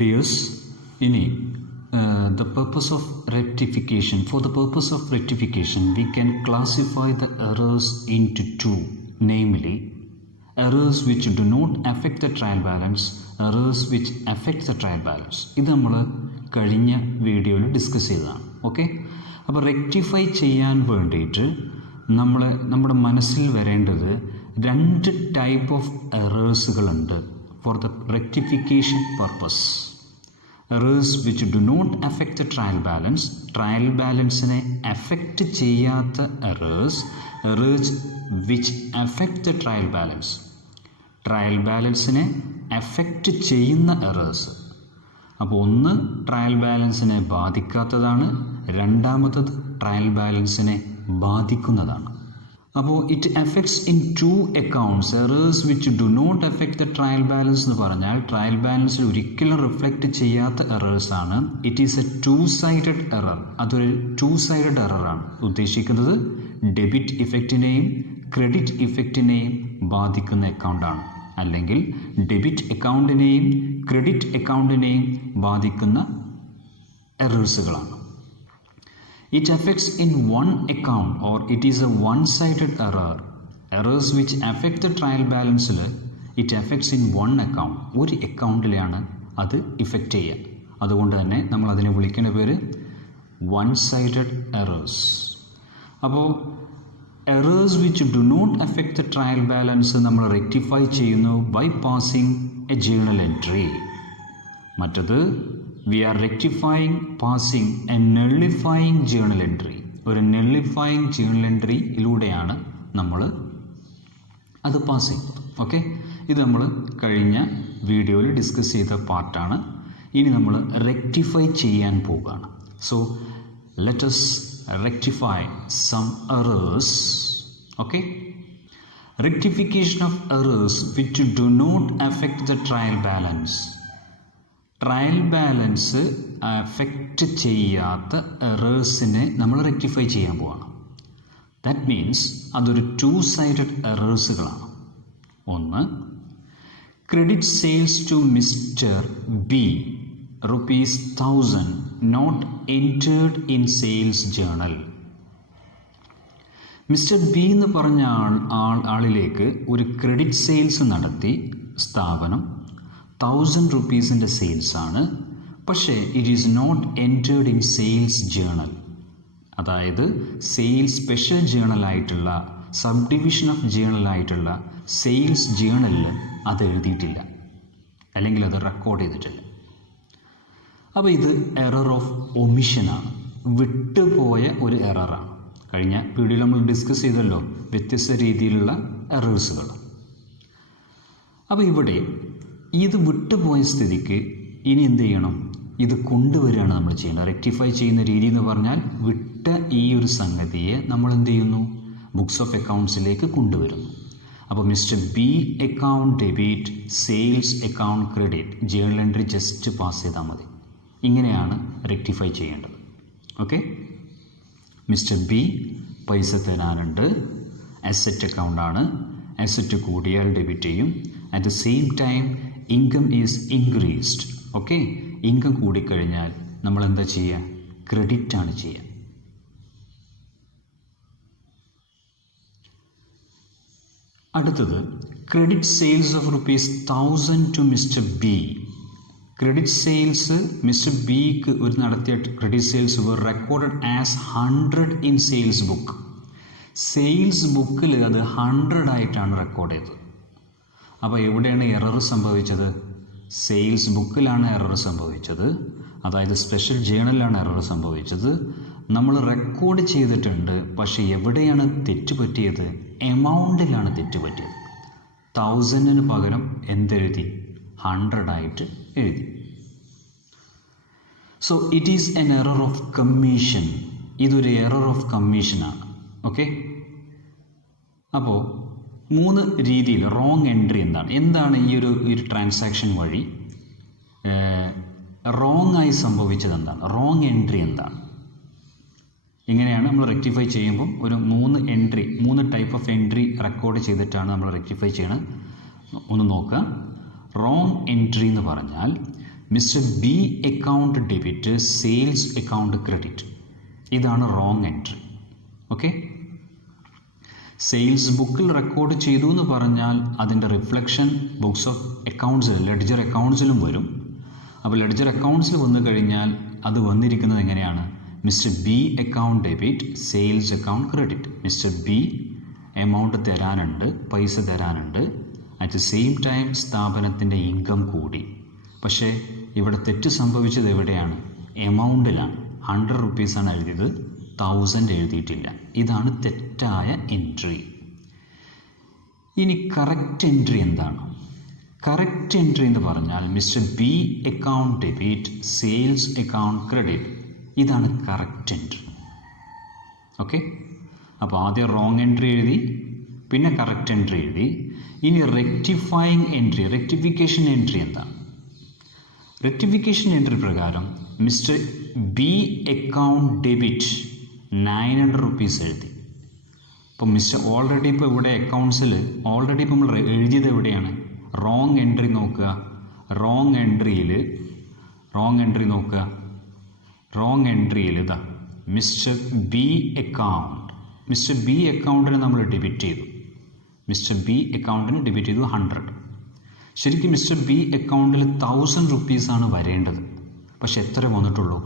Dears, the purpose of rectification. For the purpose of rectification, we can classify the errors into two, namely errors which do not affect the trial balance, errors which affect the trial balance. ഇത് നമ്മൾ കഴിഞ്ഞ വീഡിയോയിൽ discuss ചെയ്തതാണ്. Okay, അപ്പോൾ rectify ചെയ്യാൻ വേണ്ടിയിട്ട് നമ്മുടെ മനസ്സിൽ വരേണ്ടത് രണ്ട് ടൈപ്പ് ഓഫ് എറേഴ്സുകളുണ്ട് for the rectification purpose. Errors which do not affect the trial balance, trial ബാലൻസിനെ അഫക്റ്റ് ചെയ്യാത്ത errors which affect the trial balance, trial ബാലൻസിനെ അഫക്റ്റ് ചെയ്യുന്ന എറേഴ്സ്. അപ്പോൾ ഒന്ന് ട്രയൽ ബാലൻസിനെ ബാധിക്കാത്തതാണ്, രണ്ടാമത്തത് ട്രയൽ ബാലൻസിനെ ബാധിക്കുന്നതാണ്. അപ്പോൾ it effects into accounts. Errors which do not effect the trial balance എന്ന് പറഞ്ഞാൽ ട്രയൽ ബാലൻസിൽ ഒരിക്കലും റിഫ്ലക്റ്റ് ചെയ്യാത്ത എറേഴ്സാണ്. It is a two sided error. അതൊരു ടു സൈഡഡ് എററാണ്. ഉദ്ദേശിക്കുന്നത് ഡെബിറ്റ് ഇഫക്റ്റിനെയും ക്രെഡിറ്റ് ഇഫക്റ്റിനെയും ബാധിക്കുന്ന അക്കൗണ്ടാണ്, അല്ലെങ്കിൽ ഡെബിറ്റ് അക്കൗണ്ടിനെയും ക്രെഡിറ്റ് അക്കൗണ്ടിനെയും ബാധിക്കുന്ന എറേഴ്സുകളാണ്. It affects in one account or it is a one-sided error. Errors which affect the trial balance, it affects in one account. ഒരു അക്കൗണ്ടിലാണ് അത് effect ചെയ്യുക. അതുകൊണ്ട് തന്നെ നമ്മൾ അതിനെ വിളിക്കുന്ന പേര് one-sided errors. അപ്പോൾ errors which do not affect the trial balance നമ്മൾ റെക്ടിഫൈ ചെയ്യുന്നു by passing a journal entry. മറ്റത് we are rectifying passing a nullifying journal entry. ഒരു nullifying journal entryയിലൂടെയാണ് നമ്മൾ അത് പാസ് ചെയ്യുന്നത്. ഓക്കെ, ഇത് നമ്മൾ കഴിഞ്ഞ വീഡിയോയിൽ ഡിസ്കസ് ചെയ്ത പാർട്ടാണ്. ഇനി നമ്മൾ റെക്ടിഫൈ ചെയ്യാൻ പോവുകയാണ്. So let us rectify some errors. Okay, rectification of errors which do not affect the trial balance. Trial balance affect ചെയ്യാത്ത എറേഴ്സിനെ നമ്മൾ റെക്ടിഫൈ ചെയ്യാൻ പോവാണ്. ദാറ്റ് മീൻസ് അതൊരു ടു സൈഡഡ് എറേഴ്സുകളാണ്. ഒന്ന്, credit sales to mister B ₹1000 not entered in sales journal. Mister B എന്ന് പറഞ്ഞ ആളിലേക്ക് ഒരു ക്രെഡിറ്റ് സെയിൽസ് നടത്തി സ്ഥാപനം. 1000 rupeesൻ്റെ സെയിൽസാണ്, പക്ഷേ it is not entered in sales journal. അതായത് സെയിൽസ് സ്പെഷ്യൽ ജേണലായിട്ടുള്ള സബ് ഡിവിഷൻ ഓഫ് ജേണലായിട്ടുള്ള സെയിൽസ് ജേണലിൽ അത് എഴുതിയിട്ടില്ല, അല്ലെങ്കിൽ അത് റെക്കോർഡ് ചെയ്തിട്ടില്ല. അപ്പോൾ ഇത് എറർ ഓഫ് ഒമിഷനാണ്, വിട്ടുപോയ ഒരു എററാണ്. കഴിഞ്ഞ വീഡിയോയിൽ നമ്മൾ ഡിസ്കസ് ചെയ്തല്ലോ വ്യത്യസ്ത രീതിയിലുള്ള എറേഴ്സുകൾ. അപ്പോൾ ഇവിടെ ഇത് വിട്ടുപോയ സ്ഥിതിക്ക് ഇനി എന്ത് ചെയ്യണം? ഇത് കൊണ്ടുവരികയാണ് നമ്മൾ ചെയ്യുന്നത്. റെക്ടിഫൈ ചെയ്യുന്ന രീതി എന്ന് പറഞ്ഞാൽ വിട്ട ഈ ഒരു സംഗതിയെ നമ്മൾ എന്ത് ചെയ്യുന്നു? ബുക്സ് ഓഫ് അക്കൗണ്ട്സിലേക്ക് കൊണ്ടുവരുന്നു. അപ്പോൾ mister B account debit, sales account credit, journal entry just pass ചെയ്താൽ മതി. ഇങ്ങനെയാണ് റെക്ടിഫൈ ചെയ്യേണ്ടത്. ഓക്കെ, മിസ്റ്റർ ബി പൈസ തരാനുണ്ട്, അസറ്റ് അക്കൗണ്ടാണ്, അസറ്റ് കൂടിയാൽ ഡെബിറ്റ് ചെയ്യും. At the same time income is increased. Okay, income കൂടിക്കഴിഞ്ഞാൽ നമ്മൾ എന്താ ചെയ്യുക? ക്രെഡിറ്റ് ആണ് ചെയ്യുക. അടുത്തത് credit sales of ₹1000 to mister B. Credit sales mister ബിക്ക് ഒരു നടത്തിയ credit sales were recorded as 100 in sales book. Sales ബുക്കിൽ അത് 100 ആയിട്ടാണ് റെക്കോർഡ് ചെയ്തത്. അപ്പോൾ എവിടെയാണ് എറർ സംഭവിച്ചത്? സെയിൽസ് ബുക്കിലാണ് എറർ സംഭവിച്ചത്, അതായത് സ്പെഷ്യൽ ജേണലിലാണ് എറർ സംഭവിച്ചത്. നമ്മൾ റെക്കോർഡ് ചെയ്തിട്ടുണ്ട്, പക്ഷേ എവിടെയാണ് തെറ്റ് പറ്റിയത്? എമൗണ്ടിലാണ് തെറ്റ് പറ്റിയത്. 1000-ന് പകരം എന്തെഴുതി? 100 ആയിട്ട് എഴുതി. So it is an error of commission. ഇതൊരു എറർ ഓഫ് കമ്മീഷനാണ്. ഓക്കെ, അപ്പോൾ 3 രീതിയിൽ റോങ് എൻട്രി എന്താണ് ഈ ഒരു ട്രാൻസാക്ഷൻ വഴി റോങ് ആയി സംഭവിച്ചത് എന്താണ്? റോങ് എൻട്രി എന്താണ്? ഇങ്ങനെയാണ് നമ്മൾ റെക്ടിഫൈ ചെയ്യുമ്പം ഒരു 3 ടൈപ്പ് ഓഫ് എൻട്രി റെക്കോർഡ് ചെയ്തിട്ടാണ് നമ്മൾ റെക്ടിഫൈ ചെയ്യണത്. ഒന്ന് നോക്കുക. റോങ് എൻട്രി എന്ന് പറഞ്ഞാൽ mister B account debit, sales account credit. ഇതാണ് റോങ് എൻട്രി. ഓക്കെ, സെയിൽസ് ബുക്കിൽ റെക്കോർഡ് ചെയ്തു എന്ന് പറഞ്ഞാൽ അതിൻ്റെ റിഫ്ലക്ഷൻ ബുക്സ് ഓഫ് അക്കൗണ്ട്സിൽ, ലെഡ്ജർ അക്കൗണ്ട്സിലും വരും. അപ്പോൾ ലെഡ്ജർ അക്കൗണ്ട്സിൽ വന്നു കഴിഞ്ഞാൽ അത് വന്നിരിക്കുന്നത് എങ്ങനെയാണ്? Mister B account debit, sales account credit. Mister B amount തരാനുണ്ട്, പൈസ തരാനുണ്ട്, അറ്റ് ദ സെയിം ടൈം സ്ഥാപനത്തിൻ്റെ ഇൻകം കൂടി. പക്ഷേ ഇവിടെ തെറ്റ് സംഭവിച്ചത് എവിടെയാണ്? എമൗണ്ടിലാണ്. 100 റുപ്പീസാണ് എഴുതിയത്, 1000 എഴുതിയിട്ടില്ല. ഇതാണ് തെറ്റായ എൻട്രി. ഇനി കറക്റ്റ് എൻട്രി എന്താണ്? കറക്റ്റ് എൻട്രി എന്ന് പറഞ്ഞാൽ mister B account debit, sales account credit. ഇതാണ് കറക്റ്റ് എൻട്രി. ഓക്കെ, അപ്പോൾ ആദ്യം റോങ് എൻട്രി എഴുതി, പിന്നെ കറക്റ്റ് എൻട്രി എഴുതി. ഇനി റെക്ടിഫൈങ് എൻട്രി, റെക്ടിഫിക്കേഷൻ എൻട്രി എന്താണ്? റെക്ടിഫിക്കേഷൻ എൻട്രി പ്രകാരം mister B account debit 900 rupees എഴുതി. അപ്പോൾ മിസ്റ്റർ ഓൾറെഡി ഇപ്പോൾ ഇവിടെ അക്കൗണ്ട്സിൽ ഓൾറെഡി ഇപ്പോൾ നമ്മൾ എഴുതിയത് എവിടെയാണ്? റോങ് എൻട്രി നോക്കുക. റോങ് എൻട്രിയിൽ ഇതാ മിസ്റ്റർ ബി അക്കൗണ്ടിന് നമ്മൾ ഡെബിറ്റ് ചെയ്തു. മിസ്റ്റർ ബി അക്കൗണ്ടിന് ഡെബിറ്റ് ചെയ്തു 100. ശരിക്കും മിസ്റ്റർ ബി അക്കൗണ്ടിൽ 1000 റുപ്പീസാണ് വരേണ്ടത്. പക്ഷെ എത്ര വന്നിട്ടുള്ളൂ?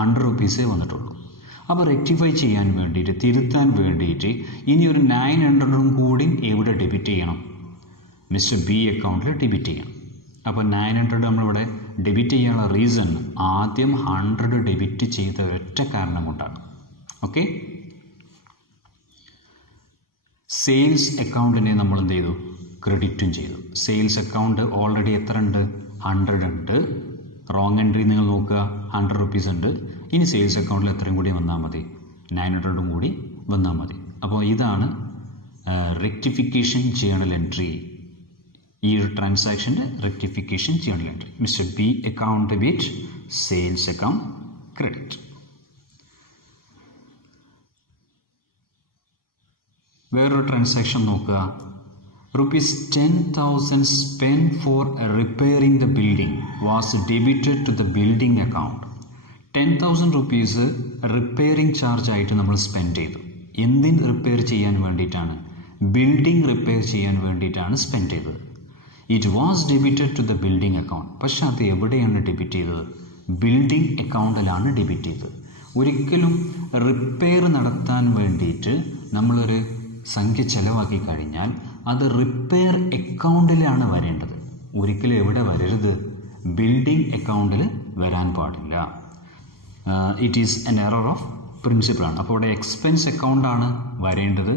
100 റുപ്പീസേ വന്നിട്ടുള്ളൂ. അപ്പോൾ റെക്ടിഫൈ ചെയ്യാൻ വേണ്ടിയിട്ട്, തിരുത്താൻ വേണ്ടിയിട്ട് ഇനി ഒരു 900 കൂടി എവിടെ ഡെബിറ്റ് ചെയ്യണം? മിസ്റ്റർ ബി അക്കൗണ്ടിൽ ഡെബിറ്റ് ചെയ്യണം. അപ്പോൾ 900 നമ്മളിവിടെ ഡെബിറ്റ് ചെയ്യാനുള്ള റീസൺ ആദ്യം 100 ഡെബിറ്റ് ചെയ്ത ഒറ്റ കാരണം കൊണ്ടാണ്. ഓക്കെ, സെയിൽസ് അക്കൗണ്ടിനെ നമ്മൾ എന്ത് ചെയ്തു? ക്രെഡിറ്റും ചെയ്തു. സെയിൽസ് അക്കൗണ്ട് ഓൾറെഡി എത്ര ഉണ്ട്? 100 ഉണ്ട്. റോങ് എൻട്രി നിങ്ങൾ നോക്കുക, 100 റുപ്പീസ് ഉണ്ട്. ഇനി സെയിൽസ് അക്കൗണ്ടിൽ എത്രയും കൂടി വന്നാൽ മതി? 900 കൂടി വന്നാൽ മതി. അപ്പോൾ ഇതാണ് റെക്ടിഫിക്കേഷൻ ജേണൽ എൻട്രി. ഈ ഒരു ട്രാൻസാക്ഷൻ്റെ rectification journal entry. Mister B account debit, sales account credit. വേറൊരു ട്രാൻസാക്ഷൻ നോക്കുക. Rupees 10,000 spend for repairing the building was debited to the building account. 10,000 rupees repairing charge ആയിട്ട് നമ്മൾ സ്പെൻഡ് ചെയ്തു. എന്തിന് റിപ്പയർ ചെയ്യാൻ വേണ്ടിയിട്ടാണ്? ബിൽഡിംഗ് റിപ്പയർ ചെയ്യാൻ വേണ്ടിയിട്ടാണ് സ്പെൻഡ് ചെയ്തത്. It was debited to the building account. പക്ഷെ അത് എവിടെയാണ് ഡെബിറ്റ് ചെയ്തത്? ബിൽഡിംഗ് അക്കൗണ്ടിലാണ് ഡെബിറ്റ് ചെയ്തത്. ഒരിക്കലും റിപ്പയർ നടത്താൻ വേണ്ടിയിട്ട് നമ്മളൊരു സംഖ്യ ചിലവാക്കി കഴിഞ്ഞാൽ അത് റിപ്പയർ അക്കൗണ്ടിലാണ് വരേണ്ടത്. ഒരിക്കലും എവിടെ വരരുത്? ബിൽഡിംഗ് അക്കൗണ്ടിൽ വരാൻ പാടില്ല. It is an error of പ്രിൻസിപ്പിളാണ്. അപ്പോൾ ഇവിടെ എക്സ്പെൻസ് അക്കൗണ്ടാണ് വരേണ്ടത്.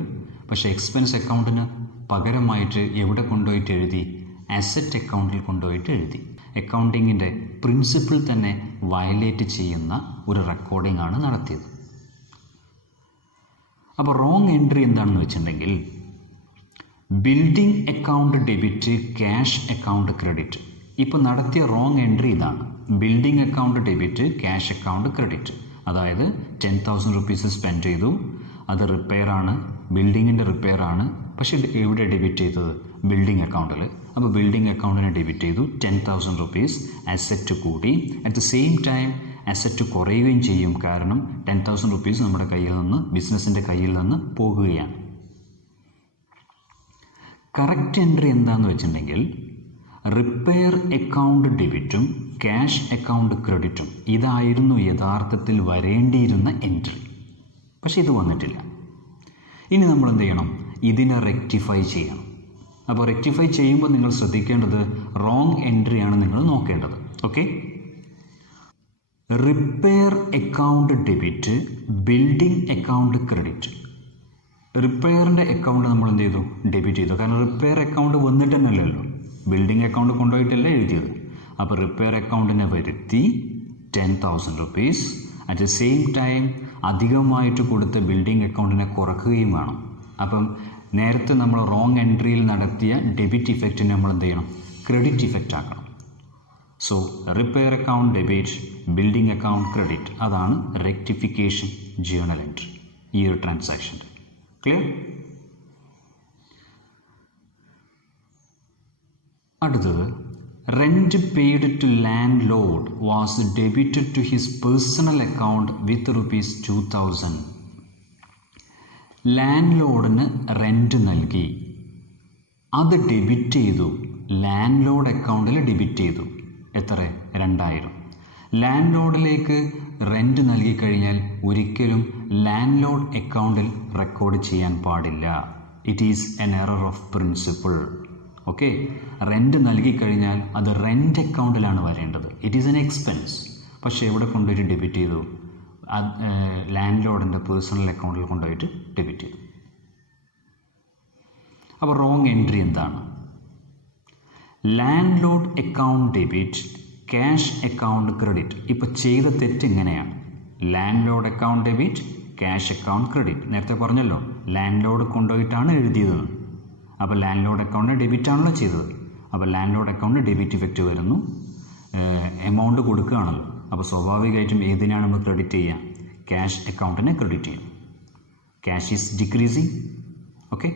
പക്ഷേ എക്സ്പെൻസ് അക്കൗണ്ടിന് പകരമായിട്ട് എവിടെ കൊണ്ടുപോയിട്ട് എഴുതി? അസറ്റ് അക്കൗണ്ടിൽ കൊണ്ടുപോയിട്ട് എഴുതി. അക്കൗണ്ടിങ്ങിൻ്റെ പ്രിൻസിപ്പിൾ തന്നെ വയലേറ്റ് ചെയ്യുന്ന ഒരു റെക്കോർഡിംഗ് ആണ് നടത്തിയത്. അപ്പോൾ റോങ് എൻട്രി എന്താണെന്ന് വെച്ചിട്ടുണ്ടെങ്കിൽ building account debit, cash account credit. ഇപ്പോൾ നടത്തിയ റോങ് എൻട്രി ഇതാണ്. Building account debit, cash account credit. അതായത് 10,000 റുപ്പീസ് സ്പെൻഡ് ചെയ്തു, അത് റിപ്പയറാണ്, ബിൽഡിങ്ങിൻ്റെ റിപ്പയറാണ്. പക്ഷേ എവിടെ ഡെബിറ്റ് ചെയ്തത്? ബിൽഡിംഗ് അക്കൗണ്ടിൽ. അപ്പോൾ ബിൽഡിംഗ് അക്കൗണ്ടിനെ ഡെബിറ്റ് ചെയ്തു 10,000 റുപ്പീസ്. അസറ്റ് കൂടി. At the same time asset കുറയുകയും ചെയ്യും. കാരണം 10,000 റുപ്പീസ് നമ്മുടെ കയ്യിൽ നിന്ന്, ബിസിനസ്സിൻ്റെ കയ്യിൽ നിന്ന് പോകുകയാണ്. കറക്റ്റ് എൻട്രി എന്താണെന്ന് വെച്ചിട്ടുണ്ടെങ്കിൽ റിപ്പയർ അക്കൗണ്ട് ഡെബിറ്റും ക്യാഷ് അക്കൗണ്ട് ക്രെഡിറ്റും ഇതായിരുന്നു യഥാർത്ഥത്തിൽ വരേണ്ടിയിരുന്ന എൻട്രി. പക്ഷെ ഇത് വന്നിട്ടില്ല. ഇനി നമ്മൾ എന്ത് ചെയ്യണം? ഇതിനെ റെക്ടിഫൈ ചെയ്യണം. അപ്പോൾ റെക്ടിഫൈ ചെയ്യുമ്പോൾ നിങ്ങൾ ശ്രദ്ധിക്കേണ്ടത് റോങ് എൻട്രിയാണ് നിങ്ങൾ നോക്കേണ്ടത്. Okay, repair account debit, building account credit. റിപ്പയറിൻ്റെ അക്കൗണ്ട് നമ്മൾ എന്ത് ചെയ്തു? ഡെബിറ്റ് ചെയ്തു. കാരണം റിപ്പയർ അക്കൗണ്ട് വന്നിട്ട് തന്നെയല്ലല്ലോ, ബിൽഡിംഗ് അക്കൗണ്ട് കൊണ്ടുപോയിട്ടല്ലേ എഴുതിയത്. അപ്പോൾ റിപ്പയർ അക്കൗണ്ടിനെ വരുത്തി 10,000 rupees. At the same time അധികമായിട്ട് കൊടുത്ത ബിൽഡിംഗ് അക്കൗണ്ടിനെ കുറക്കുകയും വേണം. അപ്പം നേരത്തെ നമ്മൾ റോങ് എൻട്രിയിൽ നടത്തിയ ഡെബിറ്റ് ഇഫക്റ്റിനെ നമ്മൾ എന്ത് ചെയ്യണം? ക്രെഡിറ്റ് ഇഫക്റ്റ് ആക്കണം. So repair account debit, building account credit. അതാണ് റെക്ടിഫിക്കേഷൻ ജേണൽ എൻട്രി ഈ ഒരു ട്രാൻസാക്ഷൻ്റെ. ക്ലിയർ? അടുത്തത് Rent paid to landlord was debited to his personal account with rupees 2000. Land rent നൽകി, അത് ഡെബിറ്റ് ചെയ്തു, ലാൻഡ് ലോഡ് അക്കൗണ്ടിൽ ഡെബിറ്റ് ചെയ്തു. എത്ര? 2000. ലാൻഡ് ലോഡിലേക്ക് റെൻറ്റ് നൽകിക്കഴിഞ്ഞാൽ ഒരിക്കലും ലാൻഡ് ലോഡ് അക്കൗണ്ടിൽ റെക്കോർഡ് ചെയ്യാൻ പാടില്ല. It is an error of principle. Okay, rent നൽകിക്കഴിഞ്ഞാൽ അത് റെൻറ്റ് അക്കൗണ്ടിലാണ് വരേണ്ടത്. It is an expense. പക്ഷേ എവിടെ കൊണ്ടുപോയിട്ട് ഡെബിറ്റ് ചെയ്തു? ലാൻഡ് ലോഡിൻ്റെ പേഴ്സണൽ അക്കൗണ്ടിൽ കൊണ്ടുപോയിട്ട് ഡെബിറ്റ് ചെയ്തു. അപ്പോൾ റോങ് എൻട്രി എന്താണ്? Land load account debit, cash account credit. ഇപ്പോൾ ചെയ്ത തെറ്റ് ഇങ്ങനെയാണ്. Land load account debit, cash account credit. നേരത്തെ പറഞ്ഞല്ലോ ലാൻഡ് ലോഡ് കൊണ്ടുപോയിട്ടാണ് എഴുതിയത്. അപ്പോൾ ലാൻഡ് ലോഡ് അക്കൗണ്ടിന് ഡെബിറ്റ് ആണല്ലോ ചെയ്തത്. അപ്പോൾ ലാൻഡ് ലോഡ് അക്കൗണ്ടിന് ഡെബിറ്റ് ഇഫക്റ്റ് വരുന്നു. എമൗണ്ട് കൊടുക്കുകയാണല്ലോ. അപ്പോൾ സ്വാഭാവികമായിട്ടും ഏതിനാണ് നമ്മൾ ക്രെഡിറ്റ് ചെയ്യുക? ക്യാഷ് അക്കൗണ്ടിനെ ക്രെഡിറ്റ് ചെയ്യും. Cash is decreasing. ഓക്കെ,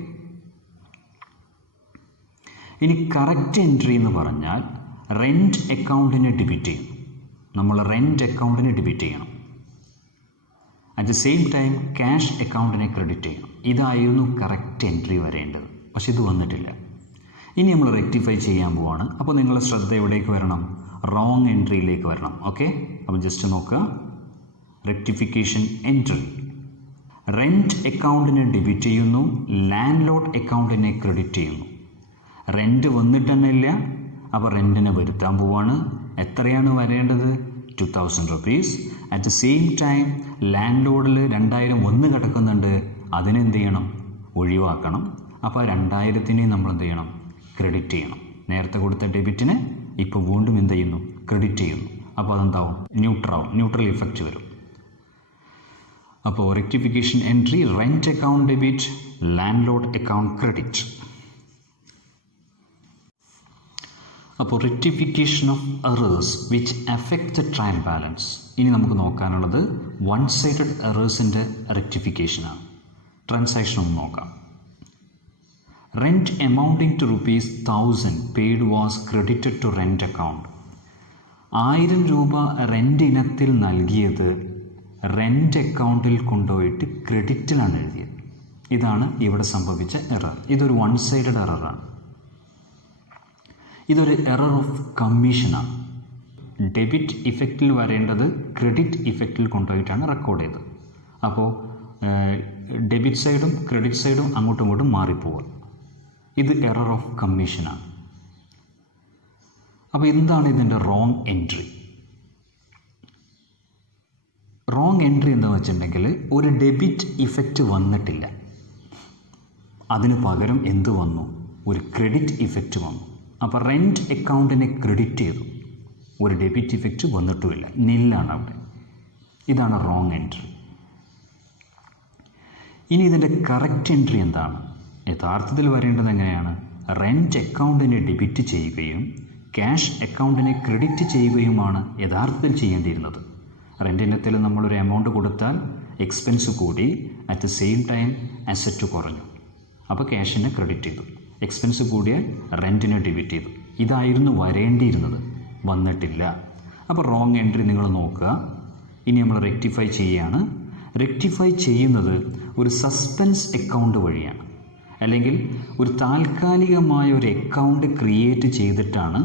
ഇനി കറക്റ്റ് എൻട്രി എന്ന് പറഞ്ഞാൽ റെൻറ്റ് അക്കൗണ്ടിനെ ഡെബിറ്റ് ചെയ്യും. നമ്മൾ റെൻറ്റ് അക്കൗണ്ടിനെ ഡെബിറ്റ് ചെയ്യണം. At the same time cash അക്കൗണ്ടിനെ ക്രെഡിറ്റ് ചെയ്യണം. ഇതായിരുന്നു കറക്റ്റ് എൻട്രി വരേണ്ടത്. പക്ഷെ ഇത് വന്നിട്ടില്ല. ഇനി നമ്മൾ റെക്ടിഫൈ ചെയ്യാൻ പോവാണ്. അപ്പോൾ നിങ്ങളുടെ ശ്രദ്ധ എവിടേക്ക് വരണം? റോങ് എൻട്രിയിലേക്ക് വരണം. ഓക്കെ, അപ്പോൾ ജസ്റ്റ് നോക്കുക. Rectification entry. റെൻറ്റ് അക്കൗണ്ടിനെ ഡെബിറ്റ് ചെയ്യുന്നു, ലാൻഡ് ലോഡ് അക്കൗണ്ടിനെ ക്രെഡിറ്റ് ചെയ്യുന്നു. റെൻറ്റ് വന്നിട്ട് തന്നെ ഇല്ല. അപ്പോൾ റെൻറ്റിനെ വരുത്താൻ പോവാണ്. എത്രയാണ് വരേണ്ടത്? 2000 rupees. At the same time land ലോഡിൽ 2000 ഒന്ന് കിടക്കുന്നുണ്ട്. അതിനെന്ത് ചെയ്യണം? ഒഴിവാക്കണം. അപ്പോൾ 2000-നെ നമ്മൾ എന്ത് ചെയ്യണം? ക്രെഡിറ്റ് ചെയ്യണം. നേരത്തെ കൊടുത്ത ഡെബിറ്റിനെ ഇപ്പോൾ വീണ്ടും എന്ത് ചെയ്യുന്നു? ക്രെഡിറ്റ് ചെയ്യുന്നു. അപ്പോൾ അതെന്താവും? ന്യൂട്രൽ ഇഫക്റ്റ് വരും. അപ്പോൾ rectification entry rent account debit, landlord account credit. അപ്പോൾ rectification of errors which affect the trial balance. ഇനി നമുക്ക് നോക്കാനുള്ളത് വൺ സൈഡഡ് എറേഴ്സിൻ്റെ റെക്ടിഫിക്കേഷനാണ്. ട്രാൻസാക്ഷൻ ഒന്ന് നോക്കാം. Rent amounting to ₹1000 paid was credited to rent account. 1000 രൂപ റെൻറ്റ് ഇനത്തിൽ നൽകിയത് റെൻറ്റ് അക്കൗണ്ടിൽ കൊണ്ടുപോയിട്ട് ക്രെഡിറ്റിലാണ് എഴുതിയത്. ഇതാണ് ഇവിടെ സംഭവിച്ച എറർ. ഇതൊരു വൺ സൈഡഡ് എററാണ്. ഇതൊരു എറർ ഓഫ് കമ്മീഷനാണ്. ഡെബിറ്റ് ഇഫക്റ്റിൽ വരേണ്ടത് ക്രെഡിറ്റ് ഇഫക്റ്റിൽ കൊണ്ടുപോയിട്ടാണ് റെക്കോർഡ് ചെയ്തത്. അപ്പോൾ ഡെബിറ്റ് സൈഡും ക്രെഡിറ്റ് സൈഡും അങ്ങോട്ടും ഇങ്ങോട്ടും മാറിപ്പോവുക. ഇത് എറർ ഓഫ് കമ്മീഷനാണ്. അപ്പോൾ എന്താണ് ഇതിൻ്റെ റോങ് എൻട്രി? റോങ് എൻട്രി എന്താണെന്ന് വെച്ചിട്ടുണ്ടെങ്കിൽ ഒരു ഡെബിറ്റ് ഇഫക്റ്റ് വന്നിട്ടില്ല. അതിന് പകരം എന്ത് വന്നു? ഒരു ക്രെഡിറ്റ് ഇഫക്റ്റ് വന്നു. അപ്പോൾ റെൻറ്റ് അക്കൗണ്ടിനെ ക്രെഡിറ്റ് ചെയ്തു. ഒരു ഡെബിറ്റ് ഇഫക്റ്റ് വന്നിട്ടുമില്ല, നില്ലാണ് അവിടെ. ഇതാണ് റോങ് എൻട്രി. ഇനി ഇതിൻ്റെ കറക്റ്റ് എൻട്രി എന്താണ്? യഥാർത്ഥത്തിൽ വരേണ്ടത് എങ്ങനെയാണ്? റെൻറ്റ് അക്കൗണ്ടിനെ ഡെബിറ്റ് ചെയ്യുകയും ക്യാഷ് അക്കൗണ്ടിനെ ക്രെഡിറ്റ് ചെയ്യുകയുമാണ് യഥാർത്ഥത്തിൽ ചെയ്യേണ്ടിയിരുന്നത്. റെൻ്റ് ഇനത്തിൽ നമ്മളൊരു എമൗണ്ട് കൊടുത്താൽ എക്സ്പെൻസ് കൂടി, at the same time asset കുറഞ്ഞു. അപ്പോൾ ക്യാഷിനെ ക്രെഡിറ്റ് ചെയ്തു. എക്സ്പെൻസ് കൂടിയാൽ റെൻറ്റിനെ ഡെബിറ്റ് ചെയ്തു. ഇതായിരുന്നു വരേണ്ടിയിരുന്നത്, വന്നിട്ടില്ല. അപ്പോൾ റോങ് എൻട്രി നിങ്ങൾ നോക്കുക. ഇനി നമ്മൾ റെക്ടിഫൈ ചെയ്യുകയാണ്. റെക്ടിഫൈ ചെയ്യുന്നത് ഒരു സസ്പെൻസ് അക്കൗണ്ട് വഴിയാണ്, അല്ലെങ്കിൽ ഒരു താൽക്കാലികമായ ഒരു അക്കൗണ്ട് ക്രിയേറ്റ് ചെയ്തിട്ടാണ്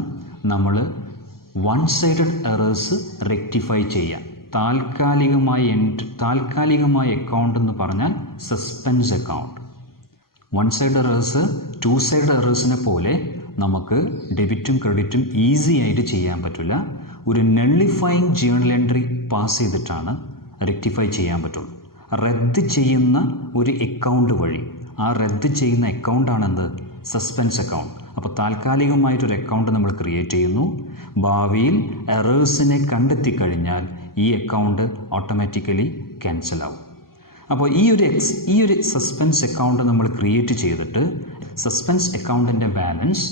നമ്മൾ വൺ സൈഡഡ് എറേഴ്സ് റെക്ടിഫൈ ചെയ്യുക. താൽക്കാലികമായ അക്കൗണ്ട് എന്ന് പറഞ്ഞാൽ suspense account. One side errors two side എറേഴ്സിനെ പോലെ നമുക്ക് ഡെബിറ്റും ക്രെഡിറ്റും ഈസി ആയിട്ട് ചെയ്യാൻ പറ്റില്ല. ഒരു നള്ളിഫൈങ് ജേണൽ എൻട്രി പാസ് ചെയ്തിട്ടാണ് റെക്ടിഫൈ ചെയ്യാൻ പറ്റുള്ളൂ. റദ്ദ് ചെയ്യുന്ന ഒരു അക്കൗണ്ട് വഴി. ആ റദ്ദ് ചെയ്യുന്ന അക്കൗണ്ടാണെന്ത്? Suspense account. അപ്പോൾ താൽക്കാലികമായിട്ടൊരു അക്കൗണ്ട് നമ്മൾ ക്രിയേറ്റ് ചെയ്യുന്നു. ഭാവിയിൽ എറേഴ്സിനെ കണ്ടെത്തി കഴിഞ്ഞാൽ ഈ അക്കൗണ്ട് ഓട്ടോമാറ്റിക്കലി ക്യാൻസൽ ആവും. അപ്പോൾ ഈ ഒരു സസ്പെൻസ് അക്കൗണ്ട് നമ്മൾ ക്രിയേറ്റ് ചെയ്തിട്ട് സസ്പെൻസ് അക്കൗണ്ടിൻ്റെ ബാലൻസ്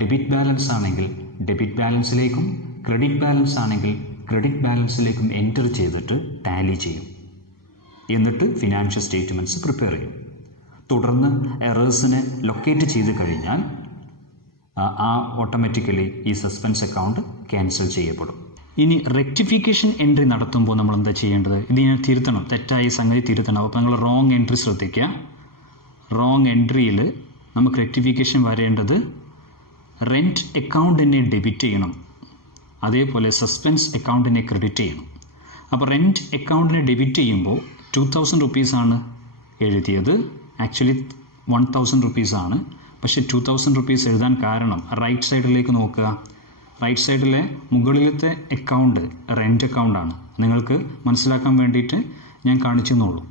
ഡെബിറ്റ് ബാലൻസ് ആണെങ്കിൽ ഡെബിറ്റ് ബാലൻസിലേക്കും ക്രെഡിറ്റ് ബാലൻസ് ആണെങ്കിൽ ക്രെഡിറ്റ് ബാലൻസിലേക്കും എൻറ്റർ ചെയ്തിട്ട് ടാലി ചെയ്യും. എന്നിട്ട് ഫിനാൻഷ്യൽ സ്റ്റേറ്റ്മെൻറ്റ്സ് പ്രിപ്പയർ ചെയ്യും. തുടർന്ന് എറേഴ്സിനെ ലൊക്കേറ്റ് ചെയ്ത് കഴിഞ്ഞാൽ ആ ഓട്ടോമാറ്റിക്കലി ഈ സസ്പെൻസ് അക്കൗണ്ട് ക്യാൻസൽ ചെയ്യപ്പെടും. ഇനി റെക്ടിഫിക്കേഷൻ എൻട്രി നടത്തുമ്പോൾ നമ്മൾ എന്താ ചെയ്യേണ്ടത്? ഇത് ഞാൻ തിരുത്തണം, തെറ്റായ സംഗതി തിരുത്തണം. അപ്പോൾ നിങ്ങൾ റോങ് എൻട്രി ശ്രദ്ധിക്കുക. റോങ് എൻട്രിയിൽ നമുക്ക് റെക്ടിഫിക്കേഷൻ വരേണ്ടത് റെൻറ്റ് അക്കൗണ്ടിനെ ഡെബിറ്റ് ചെയ്യണം, അതേപോലെ സസ്പെൻസ് അക്കൗണ്ടിനെ ക്രെഡിറ്റ് ചെയ്യണം. അപ്പോൾ റെൻറ്റ് അക്കൗണ്ടിനെ ഡെബിറ്റ് ചെയ്യുമ്പോൾ 2000 റുപ്പീസാണ് എഴുതിയത്, ആക്ച്വലി 1000 റുപ്പീസാണ്. പക്ഷേ 2000 റുപ്പീസ് എഴുതാൻ കാരണം റൈറ്റ് സൈഡിലേക്ക് നോക്കുക. റൈറ്റ് സൈഡിലെ മുകളിലത്തെ അക്കൗണ്ട് റെൻറ്റ് അക്കൗണ്ടാണ്. നിങ്ങൾക്ക് മനസ്സിലാക്കാൻ വേണ്ടിയിട്ട് ഞാൻ കാണിച്ചു തന്നുള്ളൂ.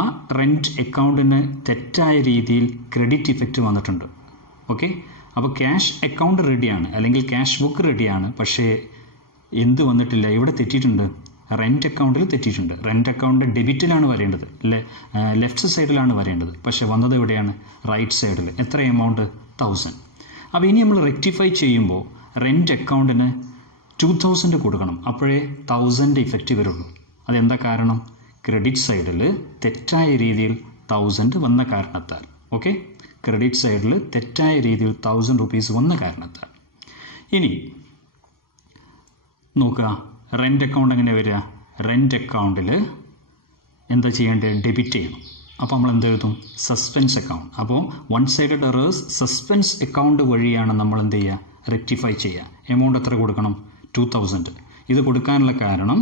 ആ റെൻറ്റ് അക്കൗണ്ടിന് തെറ്റായ രീതിയിൽ ക്രെഡിറ്റ് ഇഫക്റ്റ് വന്നിട്ടുണ്ട്. ഓക്കെ, അപ്പോൾ ക്യാഷ് അക്കൗണ്ട് റെഡിയാണ്, അല്ലെങ്കിൽ ക്യാഷ് ബുക്ക് റെഡിയാണ്. പക്ഷേ എന്ത് വന്നിട്ടില്ല? ഇവിടെ തെറ്റിയിട്ടുണ്ട്, റെൻറ്റ് അക്കൗണ്ടിൽ തെറ്റിയിട്ടുണ്ട്. റെൻറ്റ് അക്കൗണ്ട് ഡെബിറ്റിലാണ് വരേണ്ടത്, ലെഫ്റ്റ് സൈഡിലാണ് വരേണ്ടത്. പക്ഷേ വന്നത് എവിടെയാണ്? റൈറ്റ് സൈഡിൽ. എത്ര എമൗണ്ട്? 1000. അപ്പോൾ ഇനി നമ്മൾ റെക്ടിഫൈ ചെയ്യുമ്പോൾ റെൻറ്റ് അക്കൗണ്ടിന് 2000 കൊടുക്കണം, അപ്പോഴേ 1000 ഇഫക്റ്റ് വരുള്ളൂ. അതെന്താ കാരണം? ക്രെഡിറ്റ് സൈഡിൽ തെറ്റായ രീതിയിൽ 1000 വന്ന കാരണത്താൽ. ഓക്കെ, ക്രെഡിറ്റ് സൈഡിൽ തെറ്റായ രീതിയിൽ 1000 റുപ്പീസ് വന്ന കാരണത്താൽ. ഇനി നോക്കുക, റെൻറ്റ് അക്കൗണ്ട് എങ്ങനെ വരിക? റെൻറ്റ് അക്കൗണ്ടിൽ എന്താ ചെയ്യേണ്ടത്? ഡെബിറ്റ് ചെയ്യണം. അപ്പോൾ നമ്മൾ എന്ത് എഴുതും? Suspense account. അപ്പോൾ one sided errors suspense account വഴിയാണ് നമ്മൾ എന്ത് ചെയ്യുക? റെക്ടിഫൈ ചെയ്യുക. എമൗണ്ട് എത്ര കൊടുക്കണം? 2000. ഇത് കൊടുക്കാനുള്ള കാരണം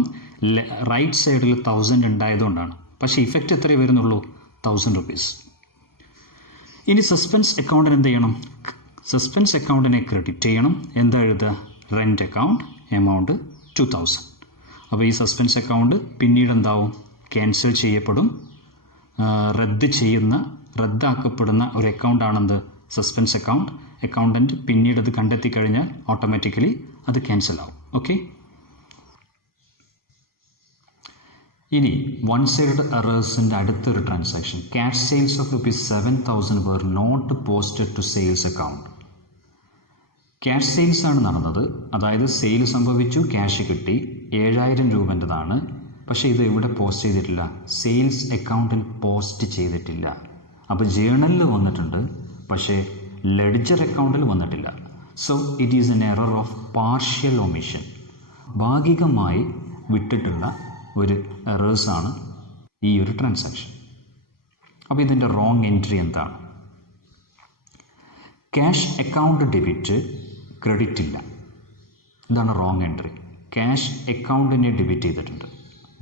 റൈറ്റ് സൈഡിൽ 1000 ഉണ്ടായതുകൊണ്ടാണ്. പക്ഷേ ഇഫക്റ്റ് എത്രയേ വരുന്നുള്ളൂ? 1000 റുപ്പീസ്. ഇനി സസ്പെൻസ് അക്കൗണ്ടിന് എന്ത് ചെയ്യണം? സസ്പെൻസ് അക്കൗണ്ടിനെ ക്രെഡിറ്റ് ചെയ്യണം. എന്താ എഴുതുക? Rent account, amount 2000. അപ്പോൾ ഈ സസ്പെൻസ് അക്കൗണ്ട് പിന്നീട് എന്താവും? ക്യാൻസൽ ചെയ്യപ്പെടും. റദ്ദാക്കപ്പെടുന്ന ഒരു അക്കൗണ്ടാണെന്ത്? Suspense account. അക്കൗണ്ടൻറ്റ് പിന്നീട് അത് കണ്ടെത്തി കഴിഞ്ഞാൽ ഓട്ടോമാറ്റിക്കലി അത് ക്യാൻസൽ ആവും. ഓക്കെ, ഇനി വൺ സൈഡ് എറേഴ്സിൻ്റെ അടുത്തൊരു transaction. Cash sales of ₹7,000 were not posted to sales account. Cash sales ആണ് നടന്നത്, അതായത് സെയിൽ സംഭവിച്ചു, ക്യാഷ് കിട്ടി, 7000 രൂപൻ്റെതാണ്. പക്ഷേ ഇത് എവിടെ പോസ്റ്റ് ചെയ്തിട്ടില്ല? സെയിൽസ് അക്കൗണ്ടിൽ പോസ്റ്റ് ചെയ്തിട്ടില്ല. അപ്പോൾ ജേണലിൽ വന്നിട്ടുണ്ട്, പക്ഷേ ലെഡ്ജർ അക്കൗണ്ടിൽ വന്നിട്ടില്ല. So it is an error of partial omission. ഭാഗികമായി വിട്ടിട്ടുള്ള ഒരു എറേഴ്സാണ് ഈ ഒരു ട്രാൻസാക്ഷൻ. അപ്പോൾ ഇതിൻ്റെ റോങ് എൻട്രി എന്താണ്? ക്യാഷ് അക്കൗണ്ട് ഡെബിറ്റ്, ക്രെഡിറ്റ് ഇല്ല. ഇതാണ് റോങ് എൻട്രി. ക്യാഷ് അക്കൗണ്ടിനെ ഡെബിറ്റ് ചെയ്തിട്ടുണ്ട്,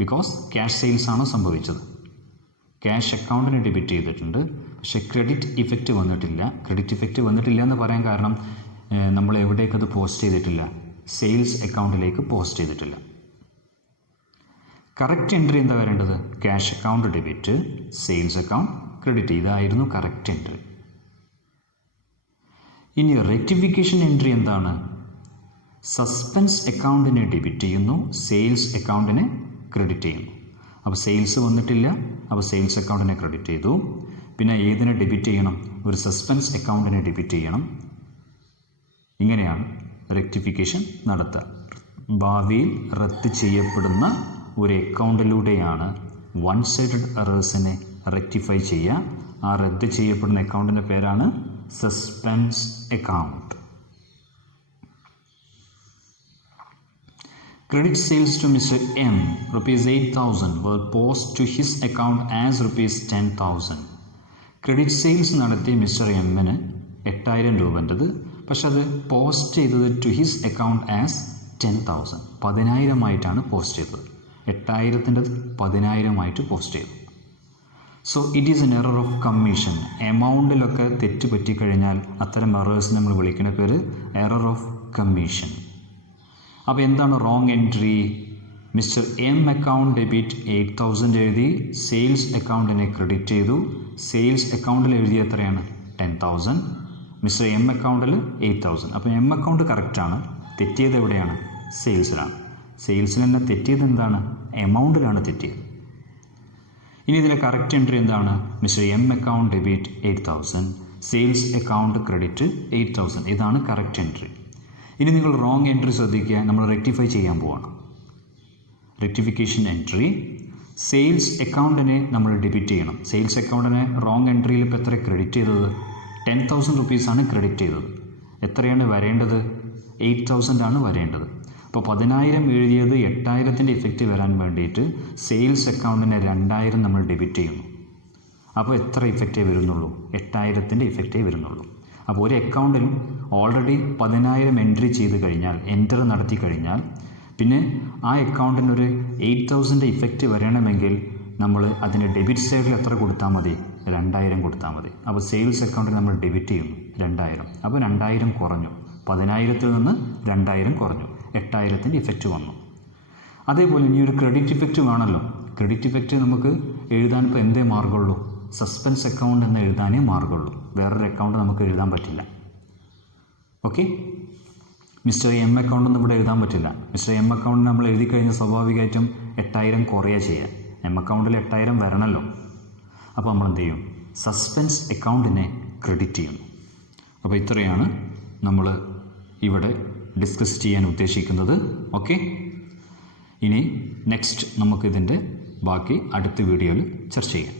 ബിക്കോസ് ക്യാഷ് സെയിൽസ് ആണ് സംഭവിച്ചത്. ക്യാഷ് അക്കൗണ്ടിനെ ഡെബിറ്റ് ചെയ്തിട്ടുണ്ട്, പക്ഷേ ക്രെഡിറ്റ് ഇഫക്റ്റ് വന്നിട്ടില്ല. ക്രെഡിറ്റ് ഇഫക്റ്റ് വന്നിട്ടില്ല എന്ന് പറയാൻ കാരണം നമ്മൾ എവിടേക്കത് പോസ്റ്റ് ചെയ്തിട്ടില്ല? സെയിൽസ് അക്കൗണ്ടിലേക്ക് പോസ്റ്റ് ചെയ്തിട്ടില്ല. കറക്റ്റ് എൻട്രി എന്താ വരേണ്ടത്? Cash account debit, sales account credit. ഇതായിരുന്നു കറക്റ്റ് എൻട്രി. ഇനി റെക്ടിഫിക്കേഷൻ എൻട്രി എന്താണ്? സസ്പെൻസ് അക്കൗണ്ടിനെ ഡെബിറ്റ് ചെയ്യുന്നു, സെയിൽസ് അക്കൗണ്ടിനെ ക്രെഡിറ്റ് ചെയ്യുന്നു. അപ്പോൾ സെയിൽസ് വന്നിട്ടില്ല, അപ്പോൾ സെയിൽസ് അക്കൗണ്ടിനെ ക്രെഡിറ്റ് ചെയ്തു. പിന്നെ ഏതിനെ ഡെബിറ്റ് ചെയ്യണം? ഒരു സസ്പെൻസ് അക്കൗണ്ടിനെ ഡെബിറ്റ് ചെയ്യണം. ഇങ്ങനെയാണ് റെക്ടിഫിക്കേഷൻ നടത്തുക. ഭാവിയിൽ റദ്ദ് ചെയ്യപ്പെടുന്ന ഒരു അക്കൗണ്ടിലൂടെയാണ് വൺ സൈഡഡ് എറേഴ്സിനെ റെക്ടിഫൈ ചെയ്യുക. ആ റദ്ദ് ചെയ്യപ്പെടുന്ന അക്കൗണ്ടിൻ്റെ പേരാണ് suspense account. Credit sales to Mr. M, ₹8,000 were posted to his account as ₹10,000. Credit sales നടത്തിയ മിസ്റ്റർ എമ്മിന് 8000 രൂപൻ്റെത്, പക്ഷെ അത് പോസ്റ്റ് ചെയ്തത് ടു ഹിസ് അക്കൗണ്ട് ആസ് 10,000, 10,000 ആയിട്ടാണ് പോസ്റ്റ് ചെയ്തത്. 8000ൻ്റെത് 10,000 പോസ്റ്റ് ചെയ്തു. So it is an error of commission. എമൗണ്ടിലൊക്കെ തെറ്റ് പറ്റിക്കഴിഞ്ഞാൽ അത്തരം എറേഴ്സ് നമ്മൾ വിളിക്കുന്ന പേര് എറർ ഓഫ് കമ്മീഷൻ. അപ്പോൾ എന്താണ് wrong entry? Mister M account debit 8,000 എഴുതി, സെയിൽസ് അക്കൗണ്ടിനെ ക്രെഡിറ്റ് ചെയ്തു. സെയിൽസ് അക്കൗണ്ടിൽ എഴുതിയ എത്രയാണ്? 10,000. മിസ്റ്റർ എം അക്കൗണ്ടിൽ 8,000. അപ്പോൾ എം അക്കൗണ്ട് കറക്റ്റാണ്, തെറ്റിയത് എവിടെയാണ്? സെയിൽസിലാണ്. സെയിൽസിൽ തന്നെ തെറ്റിയത് എന്താണ്? എമൗണ്ടിലാണ് തെറ്റിയത്. ഇനി ഇതിലെ കറക്റ്റ് എൻട്രി എന്താണ്? Mister M account debit 8,000, sales account credit 8,000. ഇതാണ് കറക്റ്റ് എൻട്രി. ഇനി നിങ്ങൾ റോങ് എൻട്രി ശ്രദ്ധിക്കുക, നമ്മൾ റെക്ടിഫൈ ചെയ്യാൻ പോവാണ്. റെക്ടിഫിക്കേഷൻ എൻട്രി, സെയിൽസ് അക്കൗണ്ടിനെ നമ്മൾ ഡെബിറ്റ് ചെയ്യണം. സെയിൽസ് അക്കൗണ്ടിനെ റോങ് എൻട്രിയിൽ ഇപ്പോൾ എത്ര ക്രെഡിറ്റ് ചെയ്തത്? 10,000 റുപ്പീസാണ് ക്രെഡിറ്റ് ചെയ്തത്. എത്രയാണ് വരേണ്ടത്? 8,000 ആണ് വരേണ്ടത്. അപ്പോൾ 10,000 എഴുതിയത് 8,000ൻ്റെ ഇഫക്റ്റ് വരാൻ വേണ്ടിയിട്ട് സെയിൽസ് അക്കൗണ്ടിനെ 2,000 നമ്മൾ ഡെബിറ്റ് ചെയ്യുന്നു. അപ്പോൾ എത്ര ഇഫക്റ്റേ വരുന്നുള്ളൂ? 8,000ൻ്റെ ഇഫക്റ്റേ വരുന്നുള്ളൂ. അപ്പോൾ ഒരു അക്കൗണ്ടിൽ ഓൾറെഡി 10,000 എൻട്രി ചെയ്ത് കഴിഞ്ഞാൽ, എൻറ്റർ നടത്തി കഴിഞ്ഞാൽ, പിന്നെ ആ അക്കൗണ്ടിനൊരു 8,000ൻ്റെ ഇഫക്റ്റ് വരണമെങ്കിൽ നമ്മൾ അതിൻ്റെ ഡെബിറ്റ് സൈഡിൽ എത്ര കൊടുത്താൽ മതി? 2,000 കൊടുത്താൽ മതി. അപ്പോൾ സെയിൽസ് അക്കൗണ്ടിൽ നമ്മൾ ഡെബിറ്റ് ചെയ്യുന്നു 2,000. അപ്പോൾ 2,000 കുറഞ്ഞു. 10,000ത്തിൽ നിന്ന് 2,000 കുറഞ്ഞു. 8,000ൻ്റെ ഇഫക്റ്റ് വന്നു. അതേപോലെ ഇനി ഒരു ക്രെഡിറ്റ് ഇഫക്റ്റ് വേണമല്ലോ. ക്രെഡിറ്റ് ഇഫക്റ്റ് നമുക്ക് എഴുതാൻ ഇപ്പോൾ എന്തേ മാർഗമുള്ളൂ? സസ്പെൻസ് അക്കൗണ്ട് എന്ന് എഴുതാനേ മാർഗമുള്ളൂ. വേറൊരു അക്കൗണ്ട് നമുക്ക് എഴുതാൻ പറ്റില്ല. ഓക്കെ, മിസ്റ്റർ എം അക്കൗണ്ട് ഒന്നും ഇവിടെ എഴുതാൻ പറ്റില്ല. മിസ്റ്റർ എം അക്കൗണ്ട് നമ്മൾ എഴുതി കഴിഞ്ഞാൽ സ്വാഭാവികമായിട്ടും 8,000 കുറയുക ചെയ്യാം. എം അക്കൗണ്ടിൽ 8,000 വരണമല്ലോ. അപ്പോൾ നമ്മൾ എന്ത് ചെയ്യും? സസ്പെൻസ് അക്കൗണ്ടിനെ ക്രെഡിറ്റ് ചെയ്യുന്നു. അപ്പോൾ ഇത്രയാണ് നമ്മൾ ഇവിടെ ഡിസ്കസ് ചെയ്യാൻ ഉദ്ദേശിക്കുന്നത്. ഓക്കെ, ഇനി നെക്സ്റ്റ് നമുക്കിതിൻ്റെ ബാക്കി അടുത്ത വീഡിയോയിൽ ചർച്ച ചെയ്യാം.